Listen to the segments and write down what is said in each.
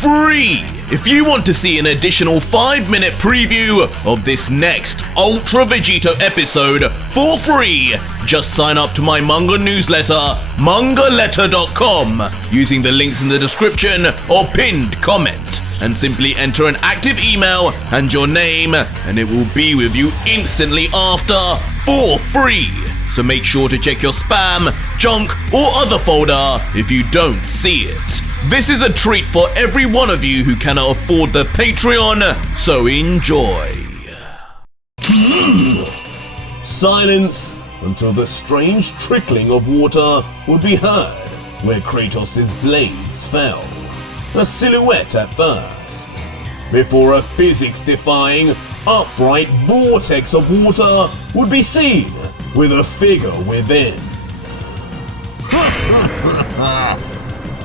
free. If you want to see an additional 5-minute preview of this next Ultra Vegito episode for free, just sign up to my manga newsletter, mangaletter.com, using the links in the description or pinned comment, and simply enter an active email and your name, and it will be with you instantly after for free. So make sure to check your spam, junk, or other folder if you don't see it. This is a treat for every one of you who cannot afford the Patreon, so enjoy. Silence until the strange trickling of water would be heard where Kratos' blades fell. A silhouette at first, before a physics-defying, upright vortex of water would be seen with a figure within.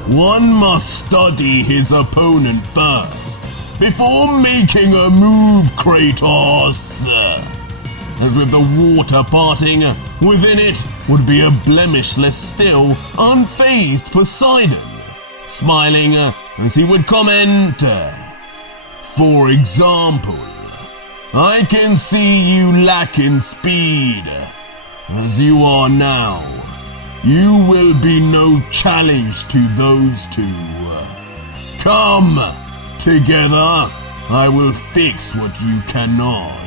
One must study his opponent first, before making a move, Kratos. As with the water parting, within it would be a blemishless, still unfazed Poseidon, smiling as he would comment, for example, I can see you lacking speed. As you are now, you will be no challenge to those two. Come, together, I will fix what you cannot.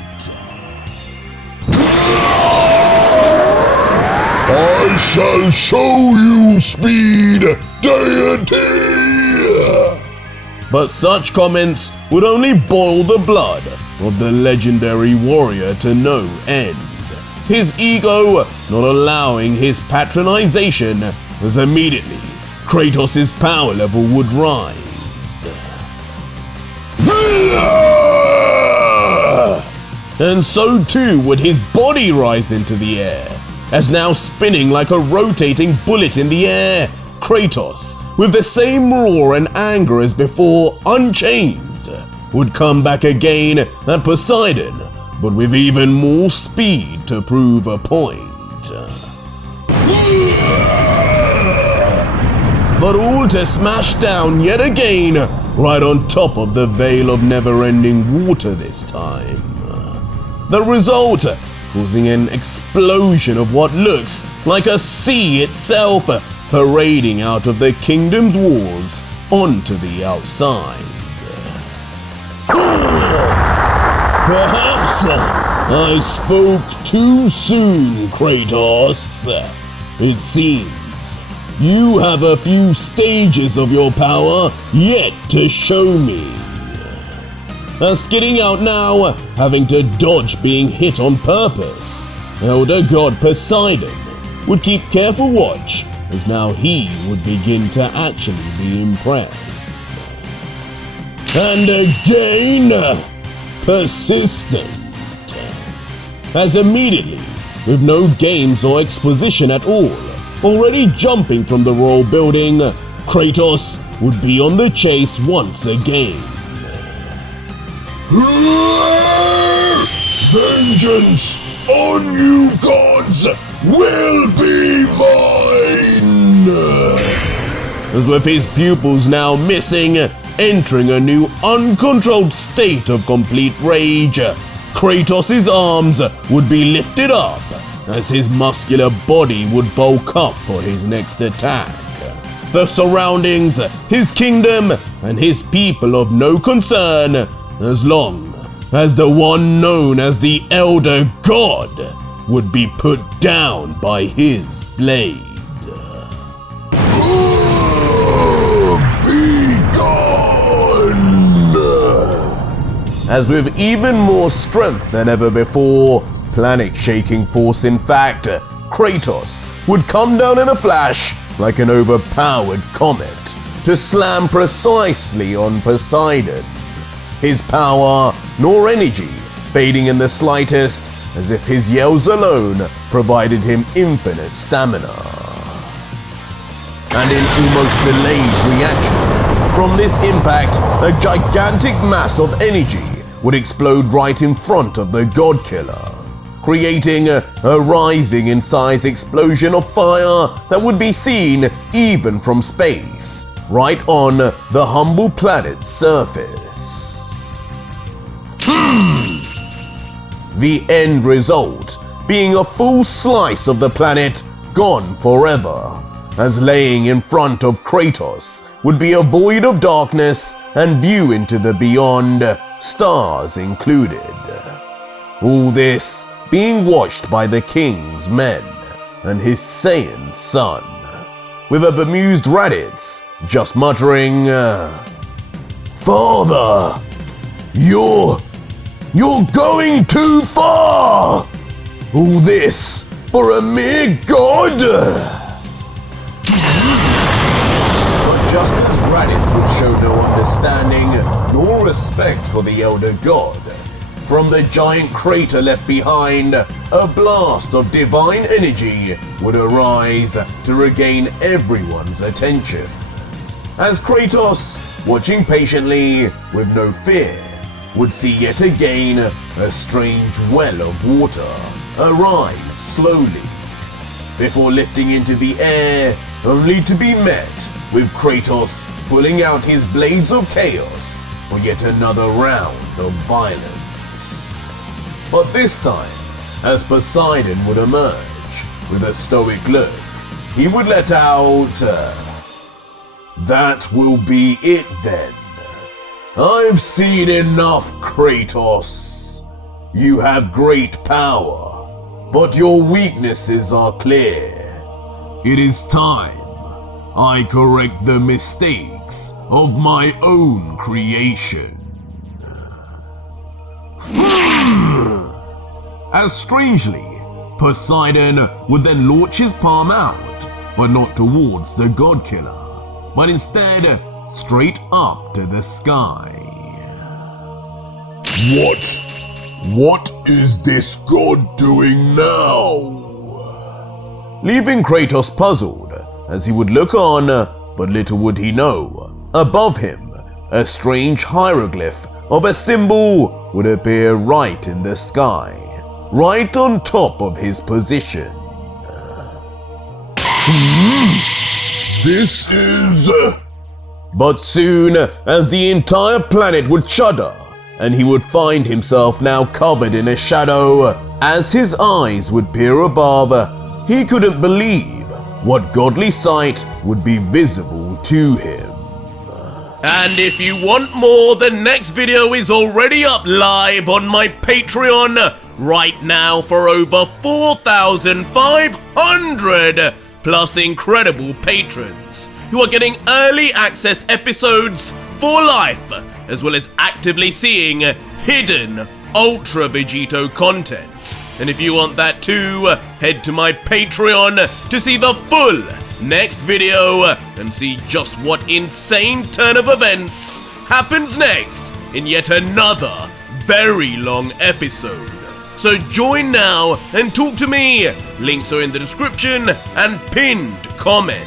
I shall show you speed, deity! But such comments would only boil the blood of the legendary warrior to no end. His ego not allowing his patronization, as immediately Kratos' power level would rise. And so too would his body rise into the air, as now spinning like a rotating bullet in the air, Kratos, with the same roar and anger as before unchanged, would come back again at Poseidon, but with even more speed to prove a point. But all to smash down yet again, right on top of the veil of never-ending water this time. The result causing an explosion of what looks like a sea itself, parading out of the kingdom's walls onto the outside. Perhaps I spoke too soon, Kratos. It seems you have a few stages of your power yet to show me. Skidding out now, having to dodge being hit on purpose, Elder God Poseidon would keep careful watch, as now he would begin to actually be impressed. And again, persistent. As immediately, with no games or exposition at all, already jumping from the royal building, Kratos would be on the chase once again. Vengeance on you gods will be mine! As with his pupils now missing, entering a new uncontrolled state of complete rage, Kratos' arms would be lifted up as his muscular body would bulk up for his next attack. The surroundings, his kingdom, and his people of no concern, as long as the one known as the Elder God would be put down by his blade. Be gone! As with even more strength than ever before, planet-shaking force in fact, Kratos would come down in a flash like an overpowered comet to slam precisely on Poseidon. His power nor energy fading in the slightest, as if his yells alone provided him infinite stamina. And in almost delayed reaction, from this impact, a gigantic mass of energy would explode right in front of the God Killer, creating a rising in size explosion of fire that would be seen even from space, right on the humble planet's surface. The end result being a full slice of the planet gone forever, as laying in front of Kratos would be a void of darkness and view into the beyond, stars included. All this being watched by the king's men and his Saiyan son, with a bemused Raditz just muttering, "Father, you're going too far! All this for a mere god!" But just as Raditz would show no understanding nor respect for the elder god, from the giant crater left behind, a blast of divine energy would arise to regain everyone's attention. As Kratos, watching patiently with no fear, would see yet again a strange well of water arise slowly, before lifting into the air only to be met with Kratos pulling out his blades of chaos for yet another round of violence. But this time, as Poseidon would emerge with a stoic look, he would let out, "That will be it then. I've seen enough, Kratos. You have great power, but your weaknesses are clear. It is time I correct the mistakes of my own creation." As strangely, Poseidon would then launch his palm out, but not towards the god killer, but instead straight up to the sky. What is this god doing now? Leaving Kratos puzzled, as he would look on, but little would he know, above him, a strange hieroglyph of a symbol would appear right in the sky, right on top of his position. This is... But soon as the entire planet would shudder, and he would find himself now covered in a shadow, as his eyes would peer above, he couldn't believe what godly sight would be visible to him. And if you want more, the next video is already up live on my Patreon right now for over 4,500 plus incredible patrons who are getting early access episodes for life, as well as actively seeing hidden Ultra Vegito content. And if you want that too, head to my Patreon to see the full next video and see just what insane turn of events happens next in yet another very long episode. So join now and talk to me. Links are in the description and pinned comment.